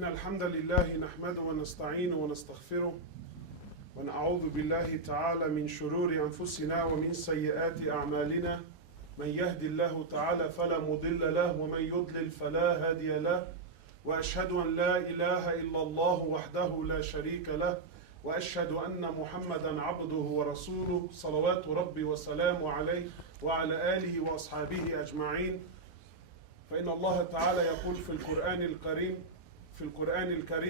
إن الحمد لله نحمده ونستعينه ونستغفره ونعوذ بالله تعالى من شرور أنفسنا ومن سيئات أعمالنا من يهدي الله تعالى فلا مضل له ومن يضلل فلا هادي له وأشهد أن لا إله إلا الله وحده لا شريك له وأشهد أن محمدا عبده ورسوله صلوات ربي وسلامه عليه وعلى آله وأصحابه أجمعين. فإن الله تعالى يقول في القرآن الكريم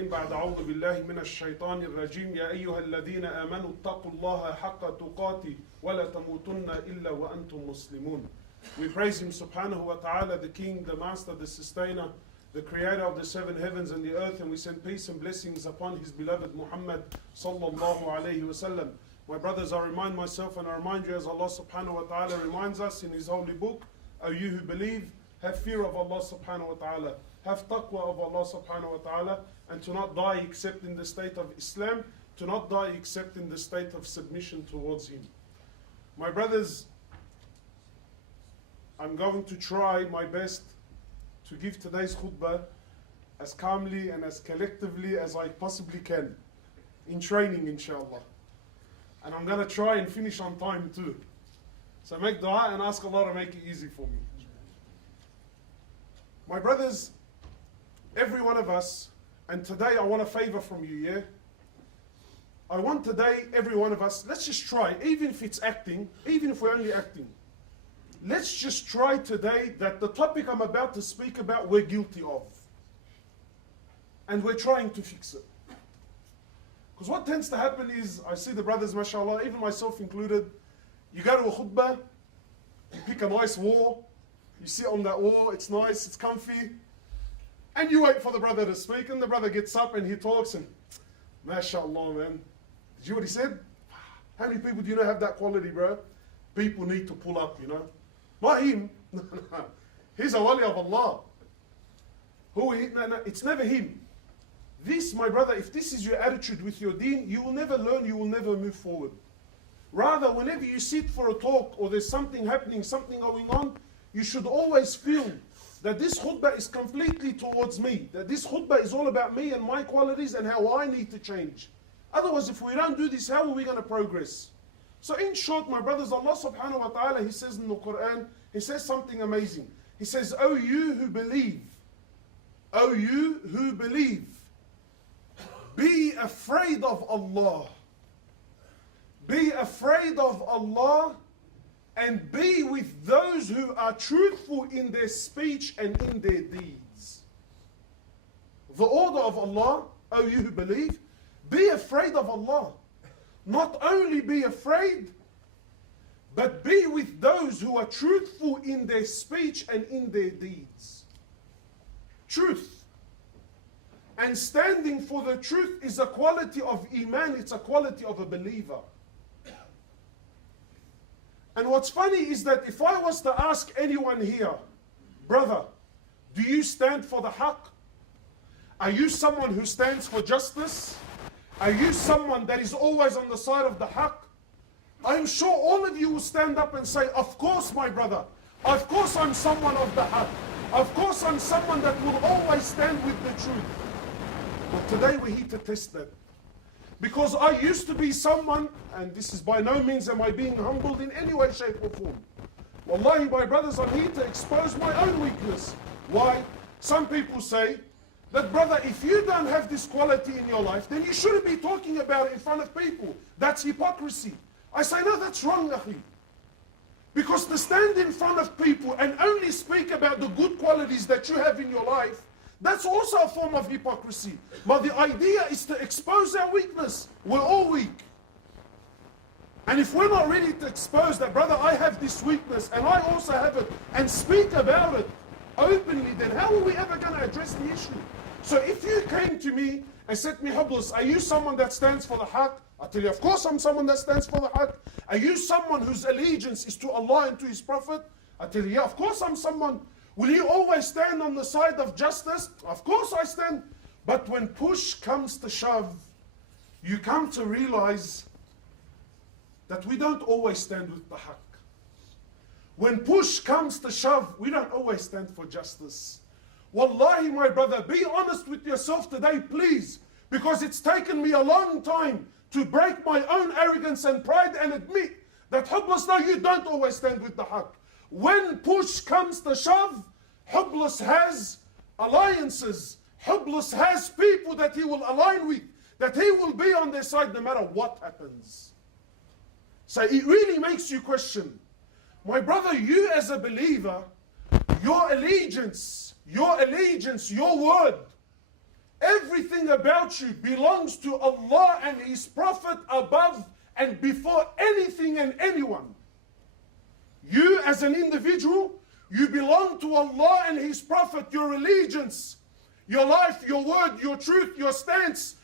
بعد أعوذ بالله من الشيطان الرجيم يا أيها الذين آمنوا اتقوا الله حق تقاته ولا تموتن إلا وأنتم مسلمون. We praise Him subhanahu wa ta'ala, the King, the Master, the Sustainer, the Creator of the seven heavens and the earth, and we send peace and blessings upon His beloved Muhammad sallallahu alayhi wa sallam. My brothers, I remind myself and I remind you as Allah subhanahu wa ta'ala reminds us in His holy book, O you who believe, have fear of Allah subhanahu wa ta'ala, have taqwa of Allah subhanahu wa ta'ala, and to not die except in the state of Islam, to not die except in the state of submission towards Him. My brothers, I'm going to try my best to give today's khutbah as calmly and as collectively as I possibly can, in training inshallah. And I'm going to try and finish on time too. So make dua and ask Allah to make it easy for me. My brothers, every one of us, and today I want a favor from you, yeah? I want today, every one of us, let's just try, even if it's acting, even if we're only acting, let's just try today that the topic I'm about to speak about, we're guilty of. And we're trying to fix it. Because what tends to happen is, I see the brothers, mashallah, even myself included, you go to a khutbah, you pick a nice wall, you sit on that wall, it's nice, it's comfy, and you wait for the brother to speak, and the brother gets up and he talks, and mashallah, man. Did you hear what he said? How many people do you know have that quality, bro? People need to pull up, you know. Not him. He's a wali of Allah. Who he? No, it's never him. This, my brother, if this is your attitude with your deen, you will never learn, you will never move forward. Rather, whenever you sit for a talk or there's something happening, something going on, you should always feel that this khutbah is completely towards me. That this khutbah is all about me and my qualities and how I need to change. Otherwise, if we don't do this, how are we going to progress? So in short, my brothers, Allah subhanahu wa ta'ala, He says in the Quran, He says something amazing. He says, O you who believe, O you who believe, be afraid of Allah. Be afraid of Allah and be with those who are truthful in their speech and in their deeds. The order of Allah, O you who believe, be afraid of Allah. Not only be afraid, but be with those who are truthful in their speech and in their deeds. Truth. And standing for the truth is a quality of Iman, it's a quality of a believer. And what's funny is that if I was to ask anyone here, brother, do you stand for the haqq? Are you someone who stands for justice? Are you someone that is always on the side of the haqq? I'm sure all of you will stand up and say, of course, my brother. Of course I'm someone of the haqq. Of course I'm someone that will always stand with the truth. But today we're here to test that. Because I used to be someone, and this is by no means am I being humbled in any way, shape or form. Wallahi, my brothers, I'm here to expose my own weakness. Why? Some people say, that brother, if you don't have this quality in your life, then you shouldn't be talking about it in front of people. That's hypocrisy. I say, no, that's wrong, akhi. Because to stand in front of people and only speak about the good qualities that you have in your life, that's also a form of hypocrisy. But the idea is to expose our weakness. We're all weak. And if we're not ready to expose that, brother, I have this weakness and I also have it, and speak about it openly, then how are we ever going to address the issue? So if you came to me and said to me, Hoblos, are you someone that stands for the haqq? I tell you, of course I'm someone that stands for the haqq. Are you someone whose allegiance is to Allah and to His Prophet? I tell you, yeah, of course I'm someone. Will you always stand on the side of justice? Of course I stand. But when push comes to shove, you come to realize that we don't always stand with the haqq. When push comes to shove, we don't always stand for justice. Wallahi, my brother, be honest with yourself today, please. Because it's taken me a long time to break my own arrogance and pride and admit that, Hoblos, no, you don't always stand with the haqq. When push comes to shove, Hoblos has alliances. Hoblos has people that he will align with, that he will be on their side no matter what happens. So it really makes you question. My brother, you as a believer, your allegiance, your word, everything about you belongs to Allah and His Prophet above and before anything and anyone. You as an individual, you belong to Allah and His Prophet, your allegiance, your life, your word, your truth, your stance,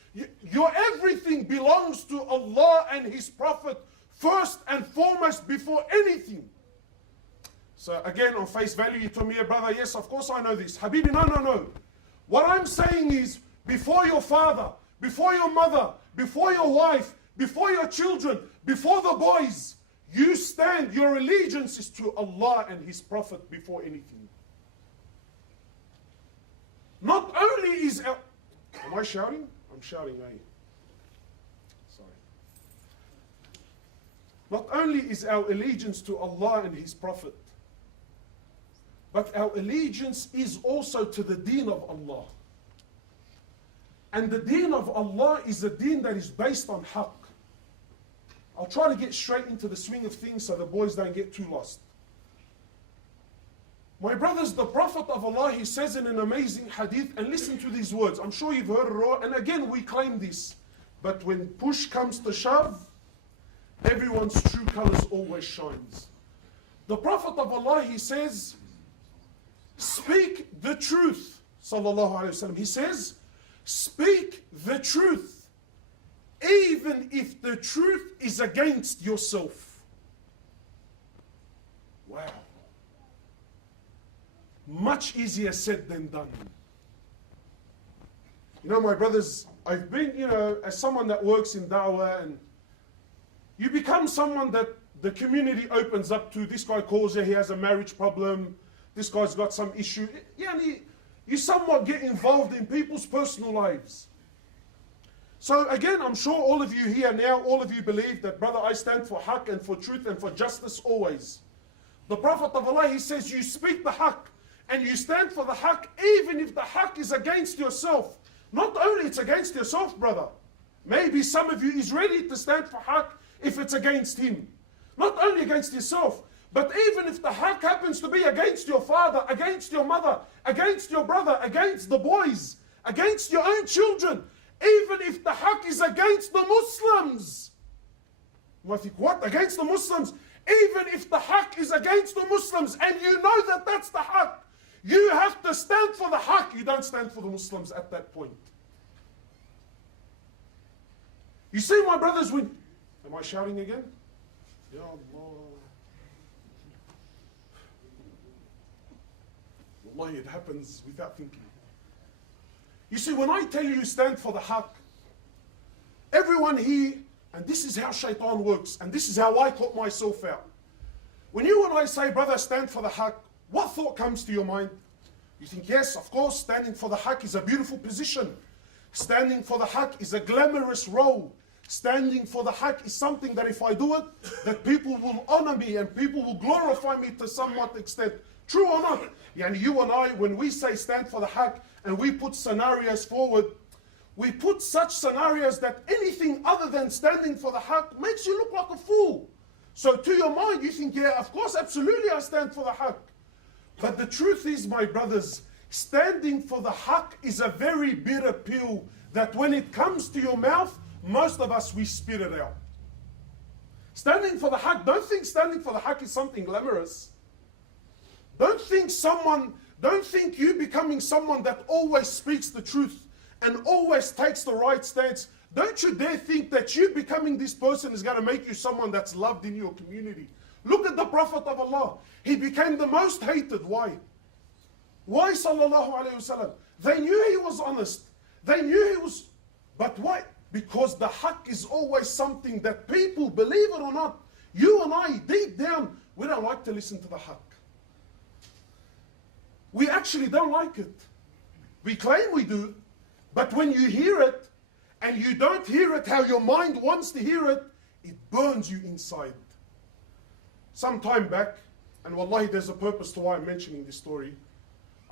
your everything belongs to Allah and His Prophet first and foremost before anything. So again, on face value, you told me, brother, yes, of course I know this. Habibi, no. What I'm saying is, before your father, before your mother, before your wife, before your children, before the boys, you stand, your allegiance is to Allah and His Prophet before anything. Not only is our... Am I shouting? I'm shouting, eh? Sorry. Not only is our allegiance to Allah and His Prophet, but our allegiance is also to the deen of Allah. And the deen of Allah is a deen that is based on haqq. I'll try to get straight into the swing of things so the boys don't get too lost. My brothers, the Prophet of Allah, he says in an amazing hadith, and listen to these words. I'm sure you've heard it, and again we claim this. But when push comes to shove, everyone's true colors always shines. The Prophet of Allah, he says, speak the truth. Sallallahu Alaihi Wasallam. He says, speak the truth, even if the truth is against yourself. Wow. Much easier said than done. You know, my brothers, I've been, as someone that works in da'wah, and you become someone that the community opens up to. This guy calls you, he has a marriage problem. This guy's got some issue. Yeah, and you somewhat get involved in people's personal lives. So again, I'm sure all of you here now, all of you believe that, brother, I stand for haqq and for truth and for justice always. The Prophet of Allah, he says, you speak the haqq and you stand for the haqq even if the haqq is against yourself. Not only it's against yourself, brother. Maybe some of you is ready to stand for haqq if it's against him. Not only against yourself, but even if the haqq happens to be against your father, against your mother, against your brother, against the boys, against your own children, even if the haqq is against the Muslims. You might think, what? Against the Muslims? Even if the haqq is against the Muslims and you know that that's the haqq, you have to stand for the haqq. You don't stand for the Muslims at that point. You see, my brothers, when... Am I shouting again? Ya Allah. Wallahi, it happens without thinking. You see, when I tell you stand for the haqq, everyone here, and this is how shaitan works, and this is how I caught myself out. When you and I say, brother, stand for the haqq, what thought comes to your mind? You think, yes, of course, standing for the haqq is a beautiful position. Standing for the haqq is a glamorous role. Standing for the haqq is something that if I do it, that people will honor me and people will glorify me to somewhat extent. True or not? Yani you and I, when we say stand for the haqq and we put scenarios forward, we put such scenarios that anything other than standing for the haqq makes you look like a fool. So to your mind, you think, yeah, of course, absolutely, I stand for the haqq. But the truth is, my brothers, standing for the haqq is a very bitter pill that when it comes to your mouth, most of us, we spit it out. Standing for the haqq, don't think standing for the haqq is something glamorous. Don't think you becoming someone that always speaks the truth and always takes the right stance. Don't you dare think that you becoming this person is going to make you someone that's loved in your community. Look at the Prophet of Allah. He became the most hated. Why? Why, sallallahu alayhi wasallam? They knew he was honest. They knew he was... But why? Because the haqq is always something that people, believe it or not, you and I, deep down, we don't like to listen to the haqq. We actually don't like it. We claim we do, but when you hear it, and you don't hear it how your mind wants to hear it, it burns you inside. Some time back, and wallahi there's a purpose to why I'm mentioning this story,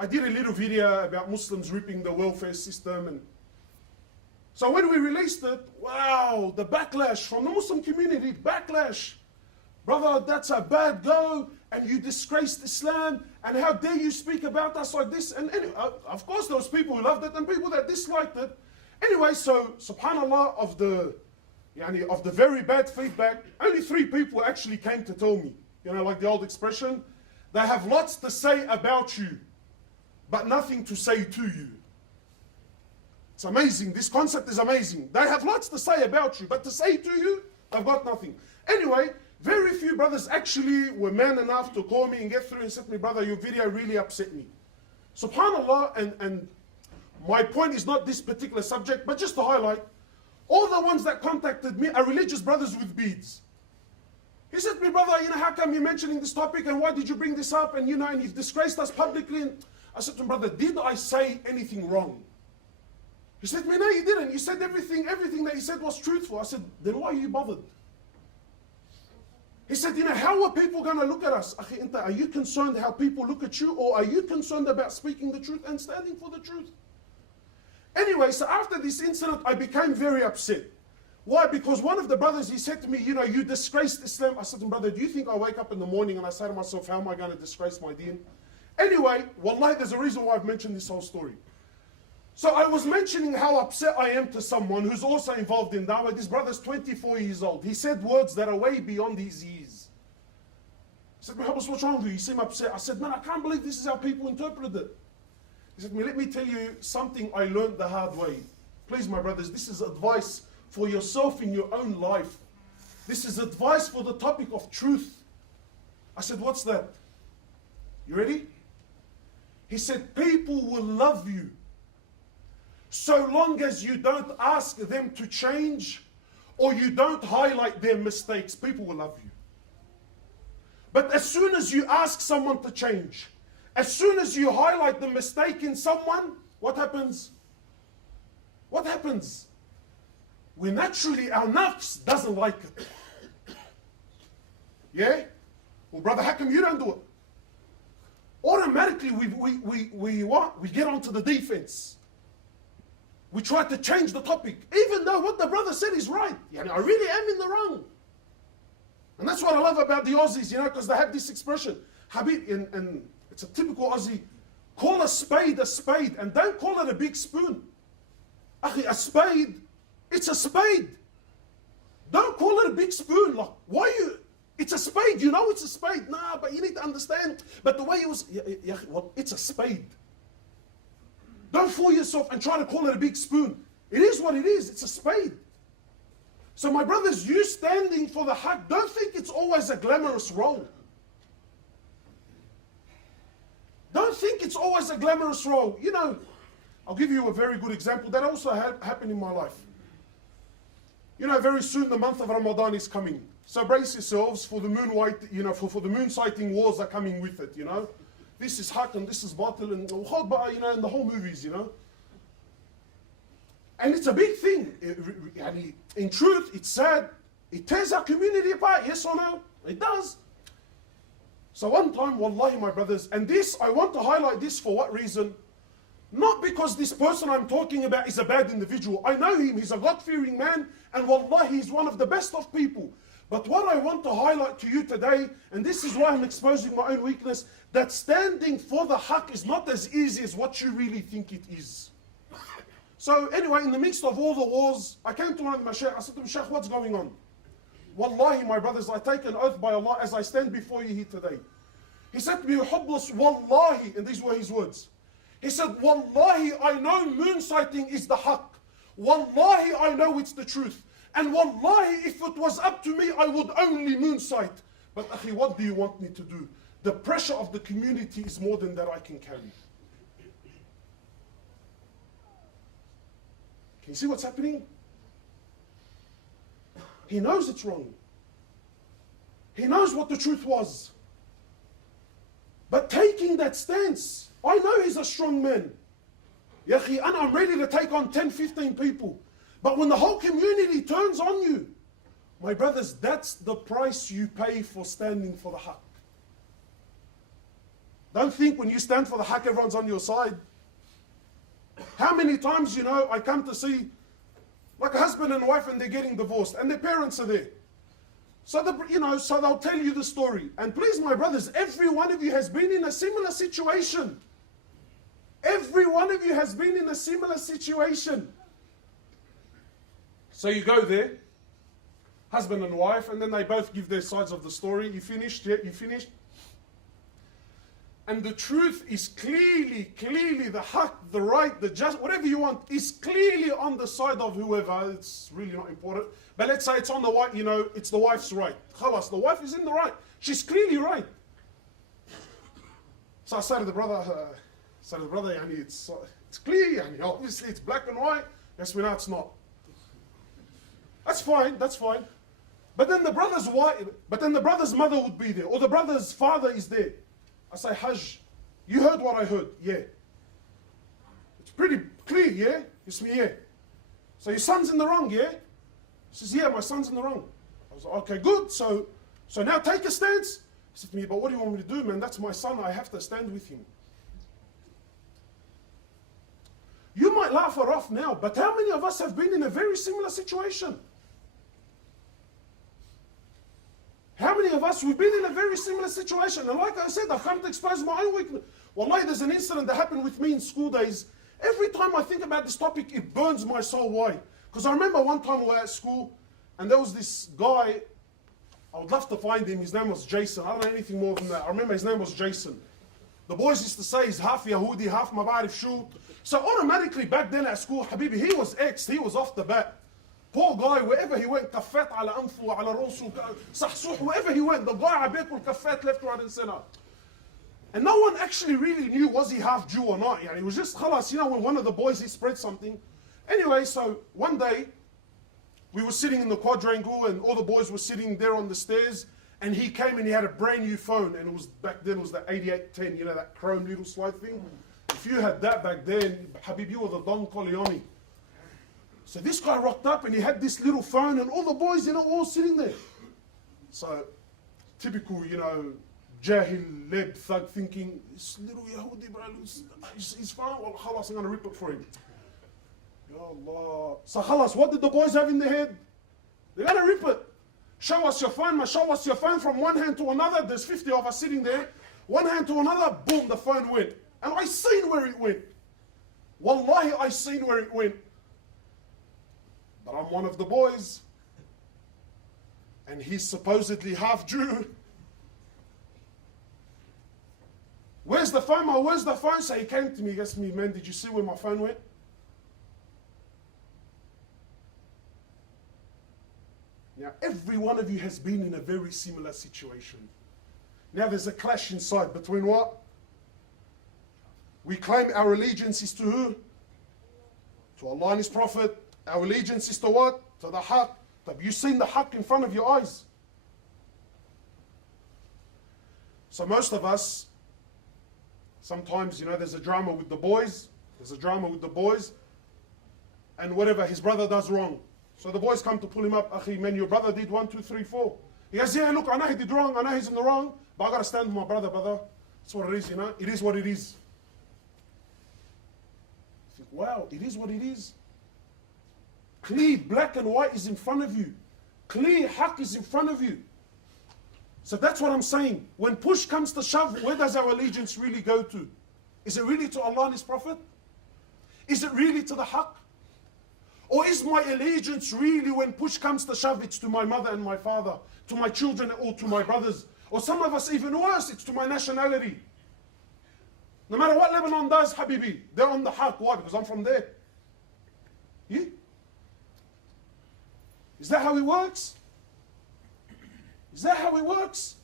I did a little video about Muslims ripping the welfare system, and so when we released it, wow, the backlash from the Muslim community, backlash. Brother, that's a bad go, and you disgraced Islam, and how dare you speak about us like this? And of course, there was people who loved it and people that disliked it. Anyway, so subhanallah, of the very bad feedback, only 3 people actually came to tell me. You know, like the old expression, they have lots to say about you, but nothing to say to you. It's amazing. This concept is amazing. They have lots to say about you, but to say to you, they've got nothing. Anyway, very few brothers actually were man enough to call me and get through and say to me, brother, your video really upset me. SubhanAllah, and my point is not this particular subject, but just to highlight, all the ones that contacted me are religious brothers with beads. He said to me, brother, you know, how come you're mentioning this topic and why did you bring this up? And you know, and you've disgraced us publicly. And I said to him, brother, did I say anything wrong? He said to me, no, you didn't. You said everything that you said was truthful. I said, then why are you bothered? He said, you know, how are people going to look at us? Are you concerned how people look at you, or are you concerned about speaking the truth and standing for the truth? Anyway, so after this incident, I became very upset. Why? Because one of the brothers, he said to me, you know, you disgraced Islam. I said to him, brother, do you think I wake up in the morning and I say to myself, how am I going to disgrace my deen? Anyway, wallahi, there's a reason why I've mentioned this whole story. So I was mentioning how upset I am to someone who's also involved in da'wah. This brother's 24 years old. He said words that are way beyond his years. He said, Hoblos, what's wrong with you? You seem upset. I said, man, I can't believe this is how people interpret it. He said to me, let me tell you something I learned the hard way. Please, my brothers, this is advice for yourself in your own life. This is advice for the topic of truth. I said, what's that? You ready? He said, people will love you so long as you don't ask them to change or you don't highlight their mistakes. People will love you. But as soon as you ask someone to change, as soon as you highlight the mistake in someone, what happens? What happens? We naturally, our nafs doesn't like it. Yeah? Well, brother, how come you don't do it? Automatically, we get onto the defense. We try to change the topic, even though what the brother said is right. Yeah, I really am in the wrong. And that's what I love about the Aussies, you know, because they have this expression. Habib, and it's a typical Aussie, call a spade, and don't call it a big spoon. Akhi, a spade, it's a spade. Don't call it a big spoon. Like, why you? It's a spade, you know it's a spade. Nah, but you need to understand. But the way it was, well, it's a spade. Don't fool yourself and try to call it a big spoon. It is what it is. It's a spade. So my brothers, you standing for the haq, don't think it's always a glamorous role. Don't think it's always a glamorous role. You know, I'll give you a very good example that also happened in my life. You know, very soon the month of Ramadan is coming. So brace yourselves for the moon white, you know, for the moon sighting wars are coming with it, you know. This is haq and this is batil and you know, and the whole movies, you know. And it's a big thing. In truth, it's sad. It tears our community apart, yes or no? It does. So one time, wallahi, my brothers, and this, I want to highlight this for what reason? Not because this person I'm talking about is a bad individual. I know him, he's a God-fearing man, and wallahi, he's one of the best of people. But what I want to highlight to you today, and this is why I'm exposing my own weakness, that standing for the haq is not as easy as what you really think it is. So anyway, in the midst of all the wars, I came to one of my shaykh, I said to him, Shaykh, what's going on? Wallahi, my brothers, I take an oath by Allah as I stand before you here today. He said to me, Hoblos, wallahi, and these were his words. He said, wallahi, I know moon sighting is the haq. Wallahi, I know it's the truth. And wallahi, if it was up to me, I would only moon sight. But akhi, what do you want me to do? The pressure of the community is more than that I can carry. Can you see what's happening? He knows it's wrong. He knows what the truth was. But taking that stance, I know he's a strong man. Ya akhi, and I'm ready to take on 10, 15 people. But when the whole community turns on you, my brothers, that's the price you pay for standing for the haqq. Don't think when you stand for the haqq, everyone's on your side. How many times, I come to see like a husband and wife and they're getting divorced and their parents are there. So they'll tell you the story. And please, my brothers, every one of you has been in a similar situation. Every one of you has been in a similar situation. So you go there, husband and wife, and then they both give their sides of the story. You finished? Yeah, you finished? And the truth is clearly the haqq, the right, the just, whatever you want, is clearly on the side of whoever. It's really not important. But let's say it's on the wife, it's the wife's right. Khalas, the wife is in the right. She's clearly right. So I say to the brother, yani, it's clear, yani, obviously it's black and white. Yes, we know it's not. That's fine. But then the brother's mother would be there, or the brother's father is there. I say, Hajj, you heard what I heard? Yeah. It's pretty clear, yeah? It's me, yeah. So your son's in the wrong, yeah? He says, yeah, my son's in the wrong. I was like, okay, good. So now take a stance. He said to me, but what do you want me to do, man? That's my son. I have to stand with him. You might laugh her off now, but how many of us have been in a very similar situation? How many of us, we've been in a very similar situation? And like I said, I've come to expose my own weakness. Wallahi, there's an incident that happened with me in school days. Every time I think about this topic, it burns my soul. Why? Because I remember one time we were at school, and there was this guy, I would love to find him, his name was Jason. I don't know anything more than that. I remember his name was Jason. The boys used to say he's half Yahudi, half Mabarif Shu. So automatically back then at school, Habibi, he was off the bat. Poor guy, wherever he went, kaffat ala anfu, ala rosu, sahsuh, wherever he went, the guy abekul kaffat left, right and center. And no one actually really knew was he half Jew or not. It was just khalas, when one of the boys, he spread something. Anyway, so one day, we were sitting in the quadrangle and all the boys were sitting there on the stairs, and he came and he had a brand new phone, and back then it was the 8810, that chrome little slide thing. If you had that back then, Habib, you were the Don Corleone. So this guy rocked up and he had this little phone and all the boys, all sitting there. So typical, Jahil, Leb, thug thinking, this little Yahudi, bro, he's fine. Well, khalas, I'm going to rip it for him. Ya Allah. So khalas, what did the boys have in their head? They're going to rip it. Show us your phone, man. Show us your phone from one hand to another. There's 50 of us sitting there. One hand to another, boom, the phone went. And I seen where it went. Wallahi, I seen where it went. But I'm one of the boys. And he's supposedly half Jew. Where's the phone? Where's the phone? So he came to me, he asked me, man, did you see where my phone went? Now, every one of you has been in a very similar situation. Now there's a clash inside between what? We claim our allegiance is to who? To Allah and His Prophet. Our allegiance is to what? To the haqq. Have you seen the haqq in front of your eyes? So most of us, sometimes, there's a drama with the boys. And whatever, his brother does wrong. So the boys come to pull him up. Akhi, man, your brother did 1, 2, 3, 4. He goes, yeah, look, I know he did wrong. I know he's in the wrong. But I got to stand with my brother. That's what it is, It is what it is. You think, wow, it is what it is. Clear black and white is in front of you. Clear haqq is in front of you. So that's what I'm saying. When push comes to shove, where does our allegiance really go to? Is it really to Allah and His Prophet? Is it really to the haqq? Or is my allegiance really, when push comes to shove, it's to my mother and my father, to my children or to my brothers? Or some of us even worse, it's to my nationality. No matter what Lebanon does, Habibi, they're on the haqq. Why? Because I'm from there. Yeah? Is that how it works? Is that how it works?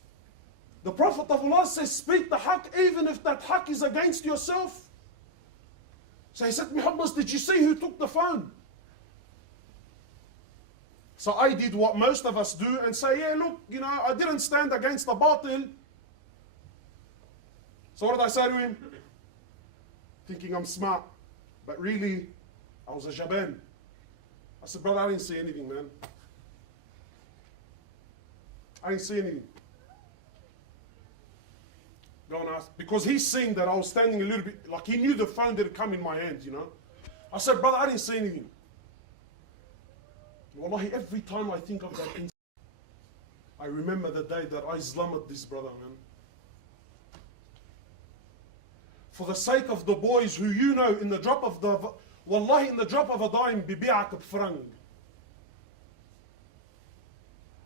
The Prophet of Allah says, speak the haqq even if that haqq is against yourself. So he said to me, Hoblos, did you see who took the phone? So I did what most of us do and say, yeah, look, I didn't stand against the batil. So what did I say to him? Thinking I'm smart. But really, I was a jaban. I said, brother, I didn't see anything, man. I didn't see anything. Go and ask. Because he's seen that I was standing a little bit, like he knew the phone didn't come in my hand, you know. I said, brother, I didn't see anything. Wallahi, every time I think of that incident, I remember the day that I slammed this brother, man. For the sake of the boys who you know, in the drop of the, wallahi, in the drop of a dime, bibi'ak b'frang.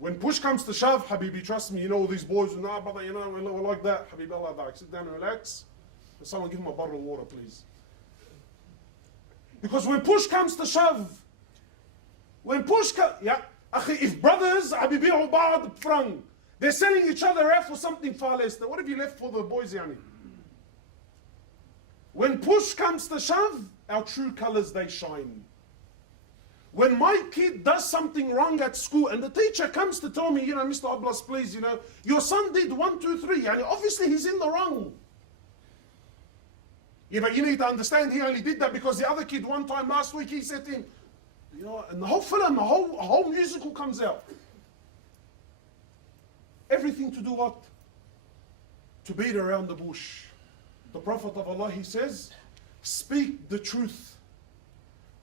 When push comes to shove, Habibi, trust me, you know all these boys, nah, brother, you know, we're like that. Habibi, Allah back. Sit down and relax. And someone give him a bottle of water, please. Because when push comes to shove, when push comes, yeah, akhi, if brothers, Habibi, ba'ad b'frang, they're selling each other out for something far less, then what have you left for the boys, yani? When push comes to shove, our true colors, they shine. When my kid does something wrong at school and the teacher comes to tell me, you know, Mr. Hoblos, please, you know, your son did 1, 2, 3, and obviously he's in the wrong. Yeah, but you need to understand he only did that because the other kid one time last week, he said to him, you know, and the whole film, the whole musical comes out. Everything to do what? To beat around the bush. The Prophet of Allah, he says, speak the truth.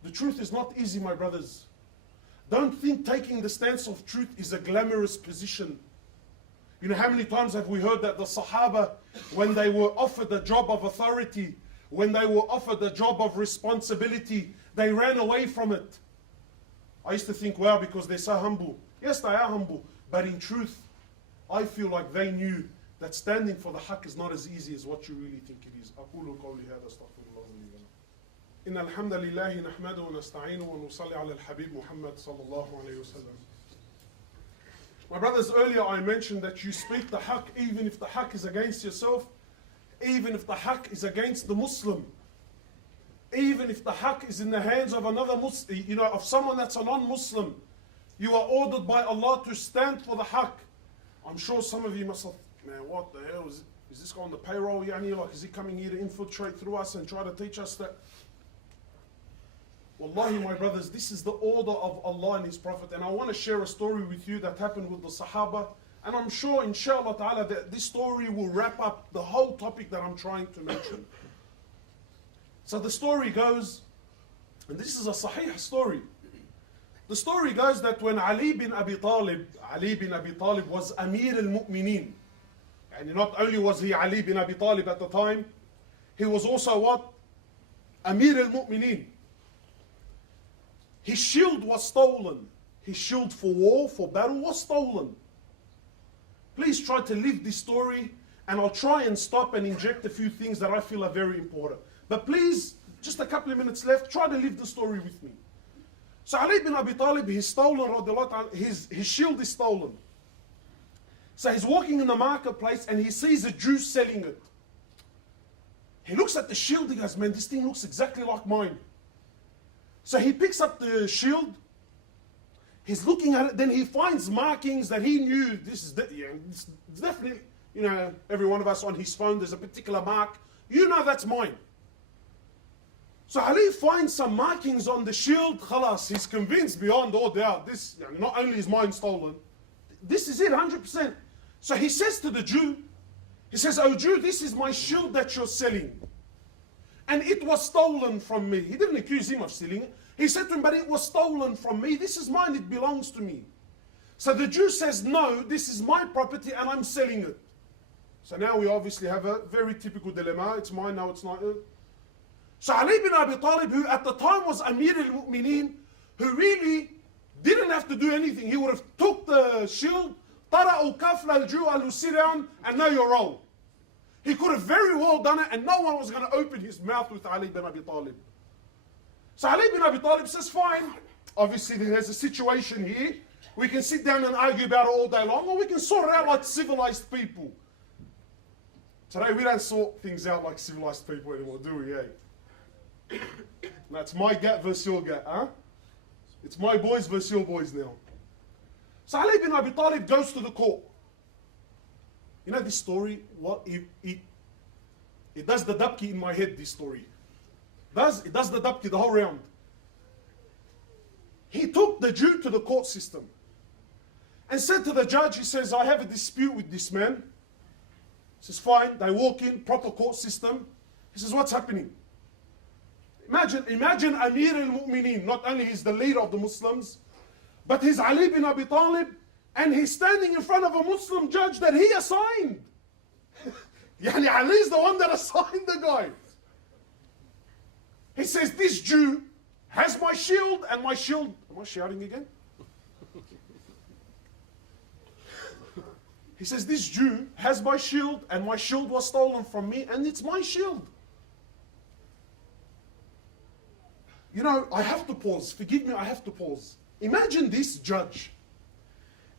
The truth is not easy, my brothers. Don't think taking the stance of truth is a glamorous position. You know, how many times have we heard that the Sahaba, when they were offered a job of authority, when they were offered a job of responsibility, they ran away from it. I used to think, wow, because they're so humble. Yes, they are humble. But in truth, I feel like they knew that standing for the haqq is not as easy as what you really think it is. أقول قولي هذا استغفر الله لي ولكم. إن الحمد لله نحمده ونستعينه ونصلي على الحبيب محمد صلى الله عليه وسلم. My brothers, earlier I mentioned that you speak the haqq even if the haqq is against yourself, even if the haqq is against the Muslim, even if the haqq is in the hands of another Muslim, you know, of someone that's a non-Muslim. You are ordered by Allah to stand for the haqq. I'm sure some of you must have, man, what the hell is this guy on the payroll? Yani, like, is he coming here to infiltrate through us and try to teach us that? Wallahi, my brothers, this is the order of Allah and His Prophet. And I want to share a story with you that happened with the Sahaba. And I'm sure, inshallah ta'ala, that this story will wrap up the whole topic that I'm trying to mention. So the story goes, and this is a sahih story. The story goes that when Ali bin Abi Talib was Amir al-Mu'mineen, and not only was he Ali bin Abi Talib at the time, he was also what? Amir al-Mu'mineen. His shield was stolen. His shield for war, for battle, was stolen. Please try to live this story, and I'll try and stop and inject a few things that I feel are very important. But please, just a couple of minutes left, try to live the story with me. So Ali bin Abi Talib, he's stolen, his shield is stolen. So he's walking in the marketplace and he sees a Jew selling it. He looks at the shield, he goes, man, this thing looks exactly like mine. So he picks up the shield, he's looking at it, then he finds markings that he knew, it's definitely, you know, every one of us on his phone, there's a particular mark, you know that's mine. So Ali finds some markings on the shield, khalas, he's convinced beyond all doubt, this, not only is mine stolen, this is it, 100%. So he says to the Jew, he says, oh Jew, this is my shield that you're selling. And it was stolen from me. He didn't accuse him of stealing it. He said to him, but it was stolen from me. This is mine, it belongs to me. So the Jew says, no, this is my property and I'm selling it. So now we obviously have a very typical dilemma. It's mine, now it's not. So Ali bin Abi Talib, who at the time was Amir al-Mu'mineen, who really didn't have to do anything. He would have took the shield, tara'u kafla al-Jew al-sit down, and know your role. He could have very well done it, and no one was going to open his mouth with Ali bin Abi Talib. So Ali bin Abi Talib says, fine. Obviously, there's a situation here. We can sit down and argue about it all day long, or we can sort it out like civilized people. Today, we don't sort things out like civilized people anymore, do we, eh? That's my gap versus your gap, huh? It's my boys versus your boys now. So Ali bin Abi Talib goes to the court. You know this story, what it does the dabki in my head, this story. does the dabki, the whole round. He took the Jew to the court system and said to the judge, he says, I have a dispute with this man. He says, fine. They walk in, proper court system. He says, what's happening? Imagine Amir al-Mu'mineen, not only he's the leader of the Muslims, but he's Ali bin Abi Talib, and he's standing in front of a Muslim judge that he assigned. Yani Ali is the one that assigned the guy. He says, this Jew has my shield, and my shield... Am I shouting again? He says, this Jew has my shield, and my shield was stolen from me, and it's my shield. You know, I have to pause. Forgive me, I have to pause. Imagine this judge.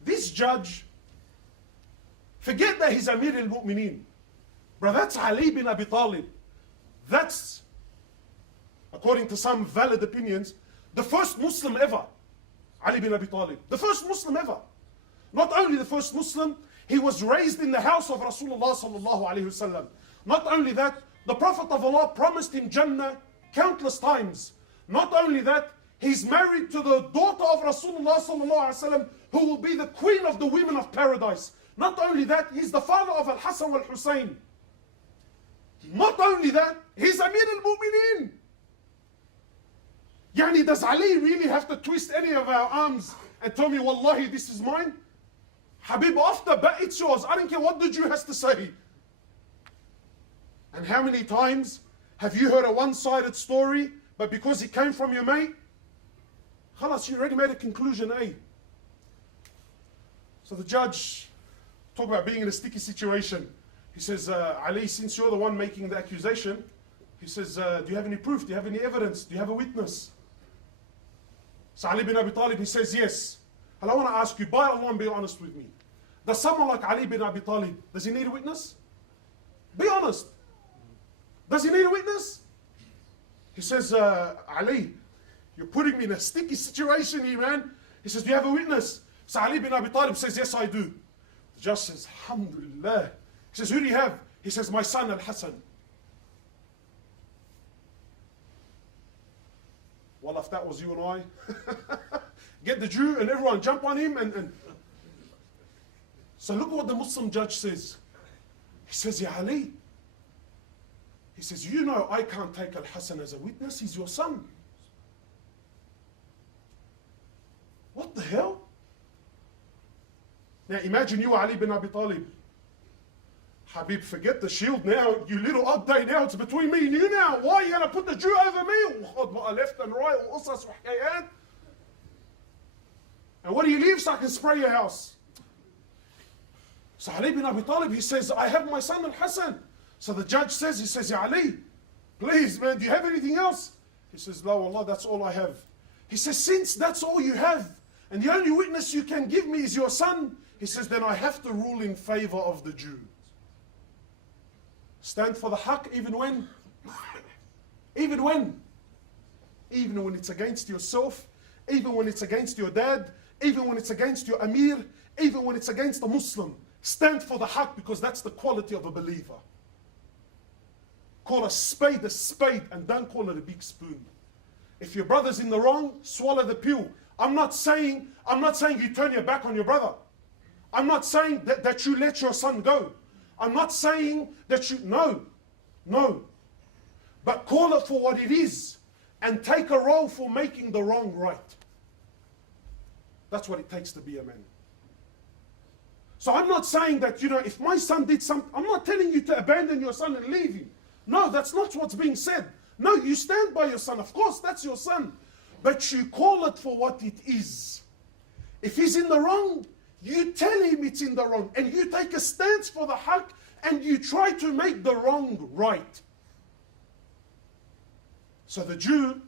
This judge, forget that he's Amir al-Mu'mineen. Bro, that's Ali bin Abi Talib. That's, according to some valid opinions, the first Muslim ever. Ali bin Abi Talib. The first Muslim ever. Not only the first Muslim, he was raised in the house of Rasulullah sallallahu alayhi wasallam. Not only that, the Prophet of Allah promised him Jannah countless times. Not only that, he's married to the daughter of Rasulullah sallallahu alayhi wasallam, who will be the queen of the women of paradise. Not only that, he's the father of Al-Hasan wal-Hussein. Not only that, he's Amir al-Mu'mineen. Yani, does Ali really have to twist any of our arms and tell me, wallahi, this is mine? Habib, after, but it's yours. I don't care what the Jew has to say. And how many times have you heard a one-sided story, but because it came from your mate, khalas, you already made a conclusion, eh? So the judge, talk about being in a sticky situation. He says, Ali, since you're the one making the accusation, he says, do you have any proof? Do you have any evidence? Do you have a witness? So Ali bin Abi Talib, he says, yes. And I want to ask you, by Allah, and be honest with me. Does someone like Ali bin Abi Talib, does he need a witness? Be honest. Does he need a witness? He says, Ali, you're putting me in a sticky situation here, man. He says, do you have a witness? So Ali bin Abi Talib says, yes, I do. The judge says, alhamdulillah. He says, who do you have? He says, my son Al-Hasan. Well, if that was you and I, get the Jew and everyone jump on him and... So look what the Muslim judge says. He says, Ya Ali, he says, you know I can't take Al-Hasan as a witness, he's your son. What the hell? Now imagine you, Ali bin Abi Talib. Habib, forget the shield now, you little update now, it's between me and you now. Why are you going to put the Jew over me? Left and right, and what do you leave so I can spray your house? So Ali bin Abi Talib, he says, I have my son Al-Hasan. So the judge says, he says, Ya Ali, please man, do you have anything else? He says, La wallah, that's all I have. He says, since that's all you have, and the only witness you can give me is your son, he says, then I have to rule in favor of the Jews. Stand for the haqq even when? Even when? Even when it's against yourself, even when it's against your dad, even when it's against your Amir, even when it's against a Muslim. Stand for the haqq, because that's the quality of a believer. Call a spade, and don't call it a big spoon. If your brother's in the wrong, swallow the pill. I'm not saying you turn your back on your brother. I'm not saying that you let your son go. I'm not saying that you, no. But call it for what it is and take a role for making the wrong right. That's what it takes to be a man. So I'm not saying that, if my son did something, I'm not telling you to abandon your son and leave him. No, that's not what's being said. No, you stand by your son. Of course, that's your son. But you call it for what it is. If he's in the wrong, you tell him it's in the wrong, and you take a stance for the haqq, and you try to make the wrong right. So the Jew,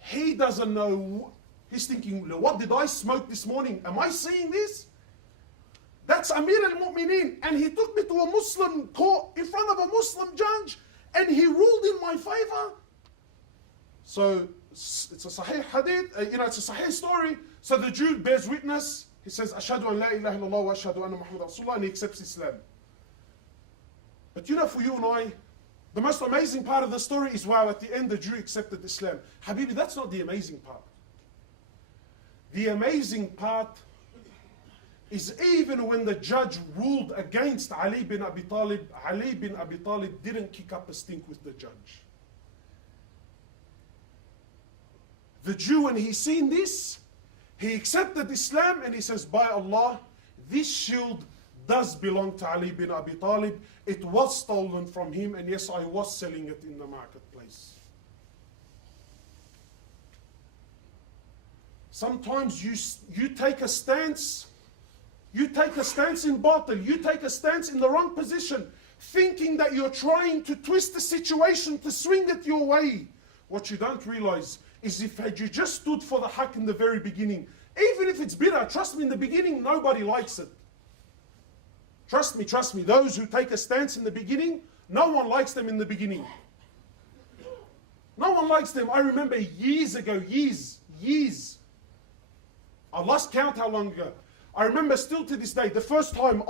he doesn't know, he's thinking, what did I smoke this morning? Am I seeing this? That's Amir al-Mu'mineen, and he took me to a Muslim court in front of a Muslim judge, and he ruled in my favor. So it's a Sahih hadith, it's a Sahih story. So the Jew bears witness. He says, Ashhadu an la ilaha illallah wa ashhadu anna Muhammad Rasulullah, and he accepts Islam. But for you and I, The most amazing part of the story is, wow, at the end the Jew accepted Islam. Habibi, that's not the amazing part. The amazing part is even when the judge ruled against Ali bin Abi Talib didn't kick up a stink with the judge. The Jew, when he seen this, he accepted Islam and he says, by Allah, this shield does belong to Ali bin Abi Talib. It was stolen from him, and yes, I was selling it in the marketplace. Sometimes you take a stance. You take a stance in batil. You take a stance in the wrong position, thinking that you're trying to twist the situation to swing it your way. What you don't realize is had you just stood for the haqq in the very beginning, even if it's bitter, trust me, in the beginning, nobody likes it. Trust me, those who take a stance in the beginning, no one likes them in the beginning. No one likes them. I remember years ago, years. I lost count how long ago. I remember still to this day, the first time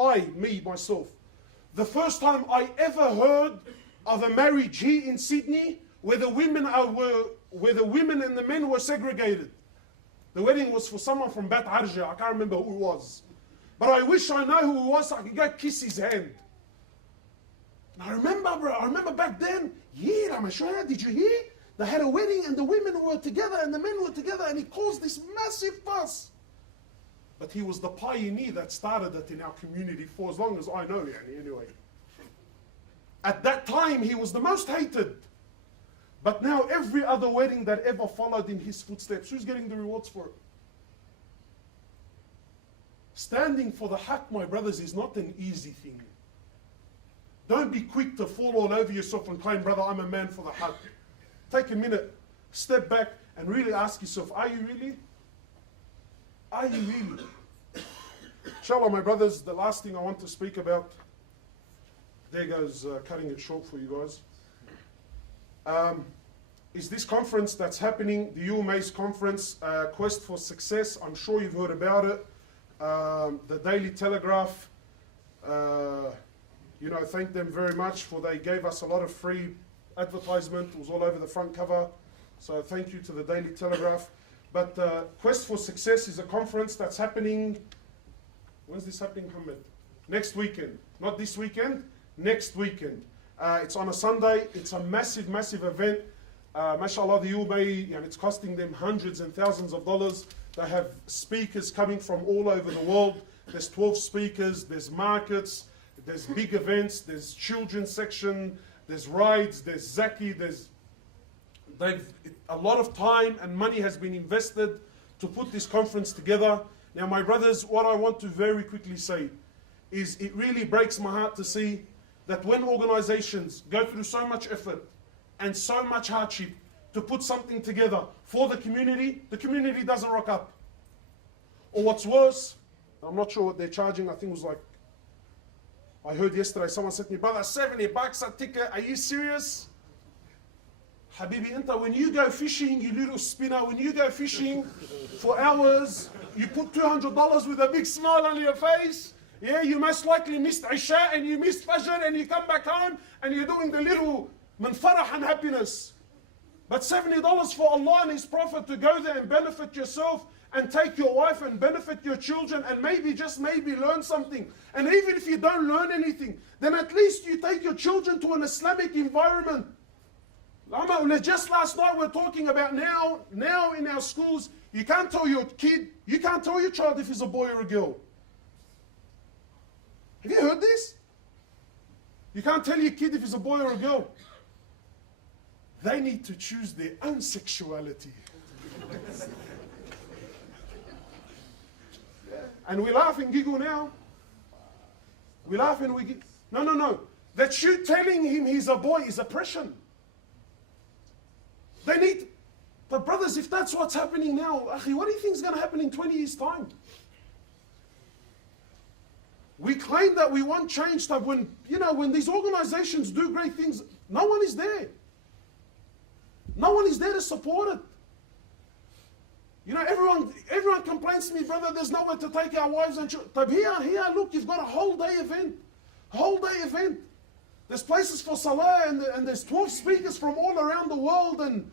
the first time I ever heard of a marriage here in Sydney where the women and the men were segregated. The wedding was for someone from Bat Arja. I can't remember who it was. But I wish I know who it was so I could go kiss his hand. And I remember back then, did you hear? They had a wedding and the women were together and the men were together and he caused this massive fuss. But he was the pioneer that started it in our community for as long as I know, anyway. At that time, he was the most hated. But now every other wedding that ever followed in his footsteps, who's getting the rewards for it? Standing for the haqq, my brothers, is not an easy thing. Don't be quick to fall all over yourself and claim, brother, I'm a man for the haqq. Take a minute, step back and really ask yourself, are you really? Are you really? Inshallah, my brothers, the last thing I want to speak about, there goes cutting it short for you guys, is this conference that's happening, the UMA's conference, Quest for Success. I'm sure you've heard about it. The Daily Telegraph, thank them very much for they gave us a lot of free advertisement. It was all over the front cover. So thank you to the Daily Telegraph. But Quest for Success is a conference that's happening, when's this happening, Mohammed? Next weekend. Not this weekend, next weekend. It's on a Sunday. It's a massive, massive event. MashaAllah, the UMA, it's costing them hundreds and thousands of dollars. They have speakers coming from all over the world. There's 12 speakers, there's markets, there's big events, there's children's section, there's rides, there's Zaki, a lot of time and money has been invested to put this conference together. Now, my brothers, what I want to very quickly say is it really breaks my heart to see that when organizations go through so much effort and so much hardship to put something together for the community doesn't rock up. Or what's worse, I'm not sure what they're charging, I think it was like, I heard yesterday someone said to me, brother, $70 a ticket, are you serious? Habibi, when you go fishing, you little spinner, when you go fishing for hours, you put $200 with a big smile on your face. Yeah, you most likely missed Isha and you missed Fajr and you come back home and you're doing the little min farah and happiness. But $70 for Allah and His Prophet to go there and benefit yourself and take your wife and benefit your children and just maybe learn something. And even if you don't learn anything, then at least you take your children to an Islamic environment. Just last night we're talking about now in our schools, you can't tell your child if he's a boy or a girl. Have you heard this? You can't tell your kid if he's a boy or a girl. They need to choose their own sexuality. And we laugh and giggle now. We laugh and we giggle. No. That you telling him he's a boy is oppression. But brothers, if that's what's happening now, what do you think is going to happen in 20 years' time? We claim that we want change, that when these organizations do great things, no one is there. No one is there to support it. Everyone complains to me, brother, there's nowhere to take our wives and children. But here, look, you've got a whole day event. There's places for salah, and there's 12 speakers from all around the world, and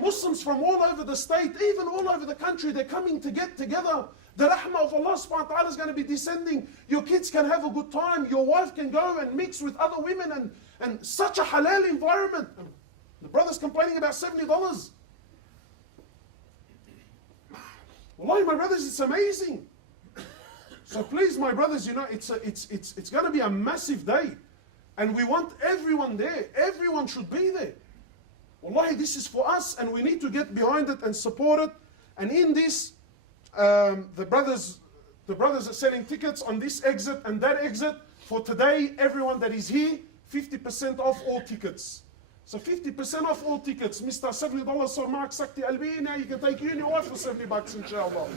Muslims from all over the state, even all over the country. They're coming to get together. The rahmah of Allah subhanahu wa ta'ala is going to be descending. Your kids can have a good time. Your wife can go and mix with other women, and such a halal environment. The brother's complaining about $70. Wallahi, my brothers, it's amazing. So please, my brothers, it's going to be a massive day. And we want everyone there. Everyone should be there. Wallahi, this is for us, and we need to get behind it and support it. And in this, the brothers are selling tickets on this exit and that exit. For today, everyone that is here, 50% off all tickets. So 50% off all tickets. Mr. $70, so Mark Sakti Albi, now you can take you and your wife for $70, inshallah.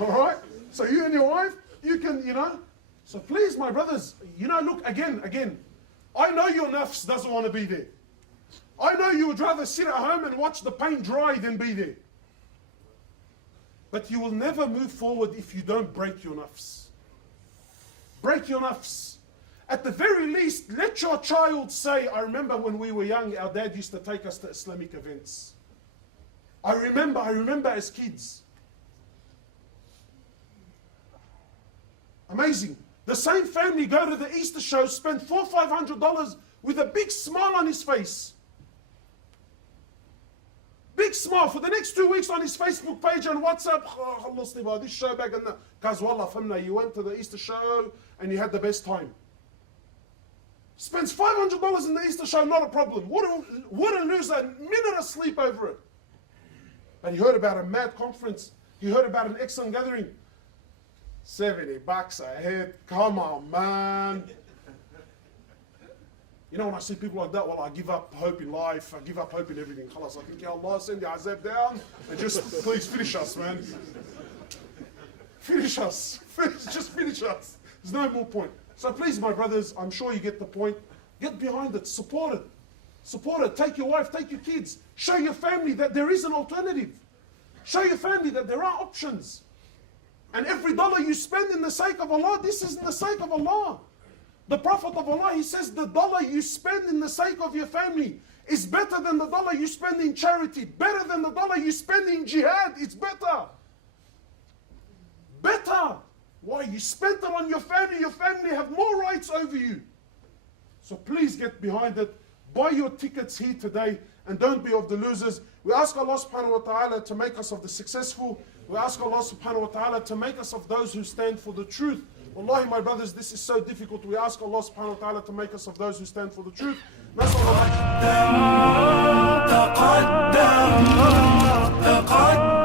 All right? So you and your wife, you can, So please, my brothers, look, again, I know your nafs doesn't want to be there. I know you would rather sit at home and watch the paint dry than be there. But you will never move forward if you don't break your nafs. Break your nafs. At the very least, let your child say, I remember when we were young, our dad used to take us to Islamic events. I remember as kids. Amazing. The same family go to the Easter show, spend $400 or $500 with a big smile on his face. Big smile for the next 2 weeks on his Facebook page and WhatsApp. Oh, this show back in the... Because wallah, famna, you went to the Easter show and you had the best time. Spends $500 in the Easter show, not a problem. Wouldn't lose a minute of sleep over it. But he heard about a mad conference. He heard about an excellent gathering. $70 a head. Come on, man. When I see people like that, well, I give up hope in life. I give up hope in everything. Khalas, I think, Ya Allah, send the azab down and just please finish us, man. Finish us. Just finish us. There's no more point. So please, my brothers, I'm sure you get the point. Get behind it. Support it. Support it. Take your wife, take your kids. Show your family that there is an alternative. Show your family that there are options. And every dollar you spend in the sake of Allah, this is in the sake of Allah. The Prophet of Allah, he says the dollar you spend in the sake of your family is better than the dollar you spend in charity. Better than the dollar you spend in jihad. It's better. Better. Why? You spent it on your family. Your family have more rights over you. So please get behind it. Buy your tickets here today and don't be of the losers. We ask Allah subhanahu wa ta'ala to make us of the successful. We ask Allah subhanahu wa ta'ala to make us of those who stand for the truth. Wallahi, my brothers, this is so difficult. We ask Allah subhanahu wa ta'ala to make us of those who stand for the truth. نسأل الله